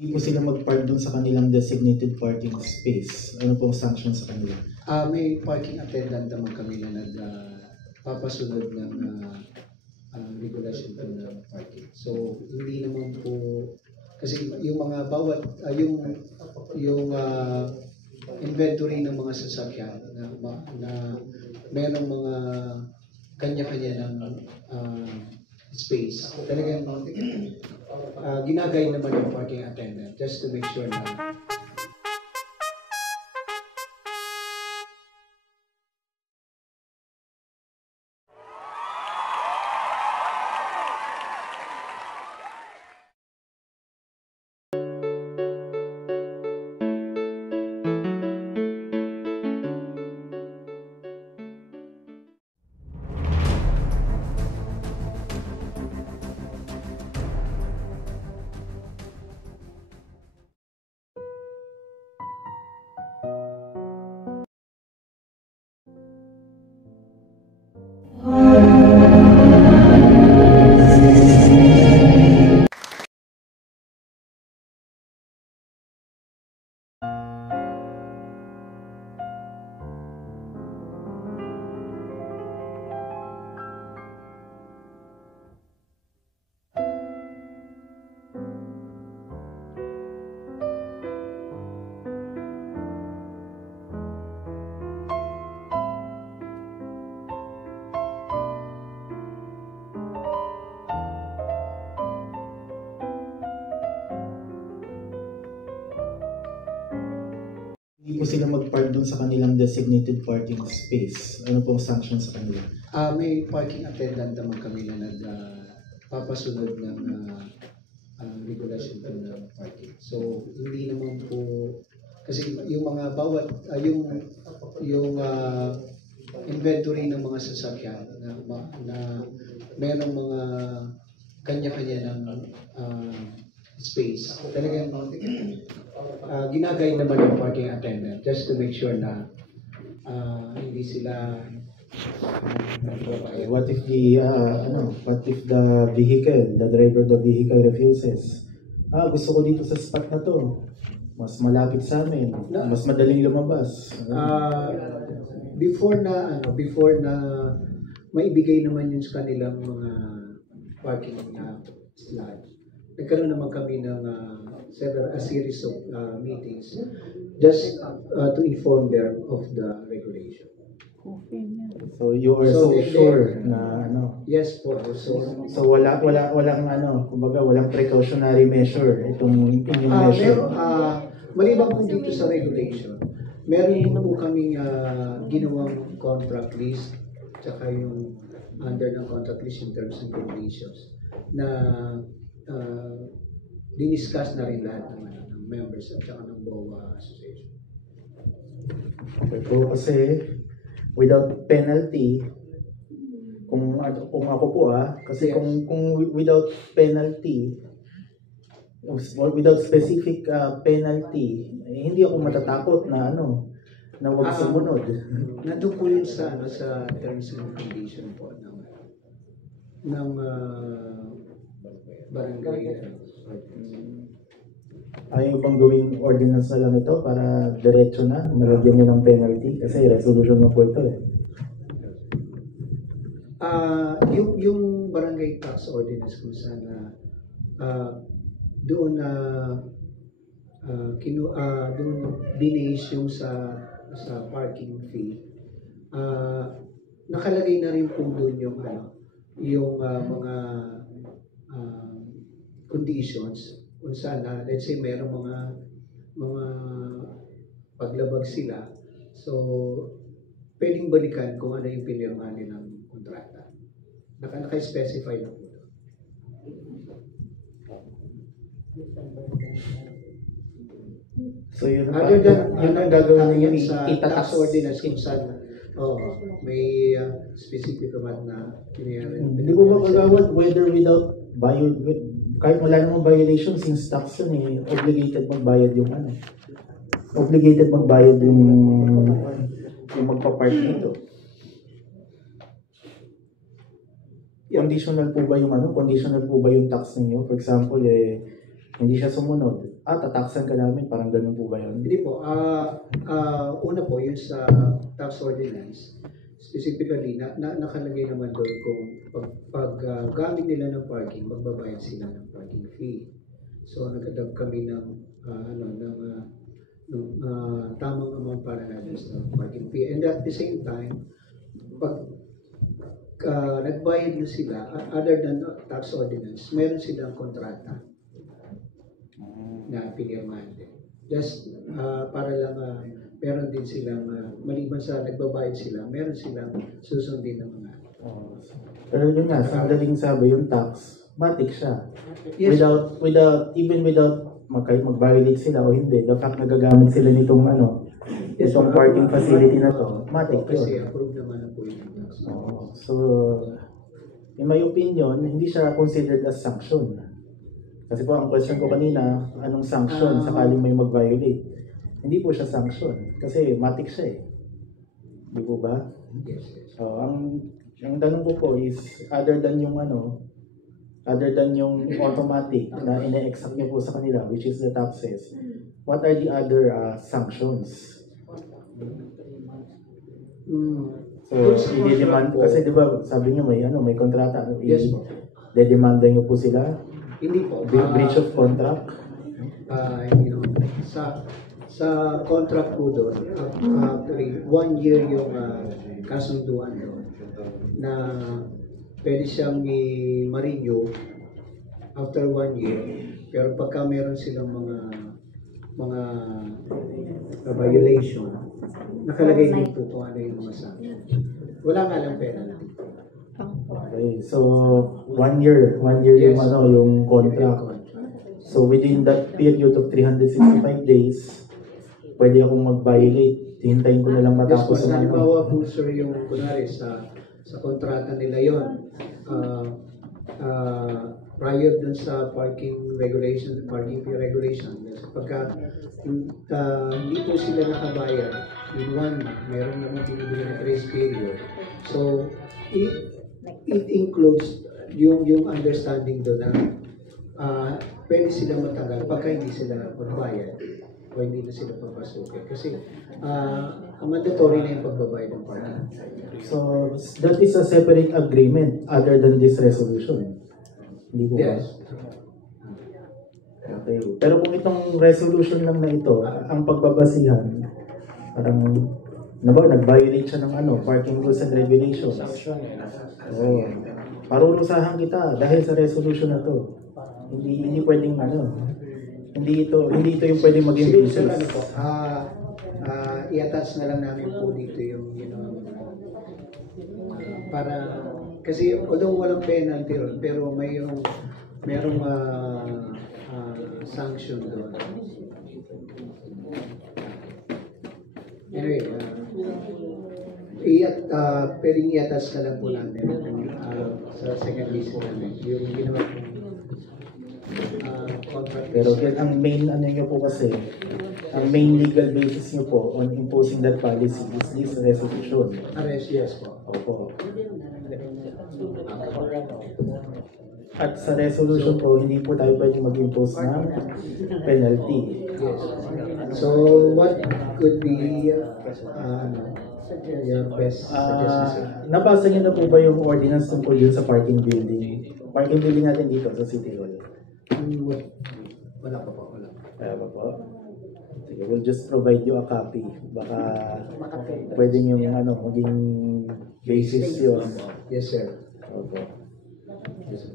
Hindi po sila mag-park doon sa kanilang designated parking space. Ano pong sanction sa kanila? May parking attendant naman kami na nagpapasunod ng regulation po ng parking. So, hindi naman po, kasi yung mga bawat, yung inventory ng mga sasakyan na merong mga kanya-kanya ng space. Talagang ginagay naman yung parking attendant just to make sure na Hindi po sila mag-park doon sa kanilang designated parking space. Ano pong sanction sa kanila? may parking attendant naman kami na nagpapasunod ng regulation po ng parking. So, hindi naman po, kasi yung mga bawat, yung inventory ng mga sasakyan na merong mga kanya-kanya ng space. Talagang ginagay naman yung parking attendant just to make sure na hindi sila What if the vehicle, the driver of the vehicle refuses? Gusto ko dito sa spot na to. Mas malapit sa amin. Mas madaling lumabas. Before na maibigay naman yun sa kanilang mga parking slot, nagkaroon naman kami ng a series of meetings just to inform them of the regulation. So you are so sure na Yes po. So walang kumbaga walang precautionary measure itong inyong measure. Maliban po dito sa regulation, meron po kaming ginawang contract list tsaka yung under ng contract list in terms and conditions na diniscuss na rin lahat ng members at saka ng BOA Association. Okay po, kasi without penalty, kung ako po kasi yes. kung without penalty, without specific penalty, hindi ako matatakot na na wag sumunod. Nandun po yun sa terms and condition po ng barangay. Ayaw bang gawing ordinance na lang ito para diretso na malagyan nyo ng penalty? Kasi resolution na po ito yung barangay tax ordinance kung saan doon doon binaise yung sa parking fee, nakalagay na rin po doon yung mga conditions kung saan let's say mayroong mga paglabag sila, so pwedeng balikan kung ano yung pinirmahan nilang kontrata. Naka-specify na po. So yun ang gagawin ninyo sa tax ordinance kung saan may specific naman na hindi po ba kagawad whether without kahit wala namang violation since tax yun obligated magbayad yung magpa-park dito. Conditional po ba yung tax ninyo? For example, hindi siya sumunod, tataksan ka namin, parang ganun po ba yun? Hindi po. Una po, yung sa tax ordinance, specifically, nakalagay naman doon kung gamit nila ng parking, magbabayad sila ng parking fee. So, nag-adapt kami ng tamang amount para natin sa parking fee. And at the same time, pag nagbayad na sila, other than tax ordinance, meron silang kontrata na pinirmahan din. Just para lang meron din silang, maliban sa nagbabayad sila, meron silang susundin ng mga. Pero yun nga, sa daling sabi, yung tax, matik siya. Yes. Even without mag-violate sila o hindi, the fact na gagamit sila nitong itong parking facility na to, matik yun. Kasi approve naman ang po yung tax. So, in my opinion, hindi siya considered as sanction. Kasi po, ang question ko kanina, anong sanction sakaling may mag-violate? Hindi po siya sanction. Kasi matik siya eh. Di po ba? Yes. So, ang tanong ko po is, other than yung automatic na ine-exact niyo po sa kanila, which is the taxes, what are the other sanctions? So, i-demand, kasi di ba, sabi niyo may kontrata. Yes po. De-demanda niyo po sila? Hindi po. Breach of contract? Sa contract po doon, actually, 1 year yung kasunduan doon na pwede siyang i-renew after 1 year. Pero pagka meron silang mga violation, nakalagay din po kung ano yung mga sanction. Wala nga lang pera lang. Okay, so 1 year yung Yes. yung contract. So within that period of 365 days, pwede akong mag-violate. Hintayin ko na lang matapos Yes, ang halimbawa po sir yung kunwari sa kontrata nila yon, prior dun sa parking fee regulation. Pagka hindi po sila nakabayad in 1 month, meron naman binibigyan na grace period. So it includes yung understanding doon na pwede sila matagal pagka hindi sila magbayad o hindi na sila papasukin. Kasi mandatory na yung pagbabayad ng parking. So that is a separate agreement other than this resolution. Hindi po ba? Yes. Okay. Pero kung itong resolution lang na ito, ang pagbabasihan, parang nag-violate siya ng parking rules and regulations. Oo. Parurusahan kita dahil sa resolution na to. Hindi pwedeng hindi ito yung pwedeng maging basis. I-attach na lang namin po dito yung para kasi although walang penalty ron, pero merong sanction doon. Anyway, pwedeng i-attach na lang po namin sa second list namin yung ginawa contract. Pero ang main nyo po kasi, ang main legal basis nyo po on imposing that policy is this resolution. Yes po. Opo. At sa resolution po, hindi po tayo pwede mag-impose ng penalty. Yes. So, what could be your best suggestion? Nabasa niyo na po ba yung ordinance tungkol yun sa parking building? Parking building natin dito sa City Hall. Wala pa po. Kaya ba po? Sige, we'll just provide you a copy. Baka pwede yung maging basis yun. Yes, sir. Opo. Yes, sir.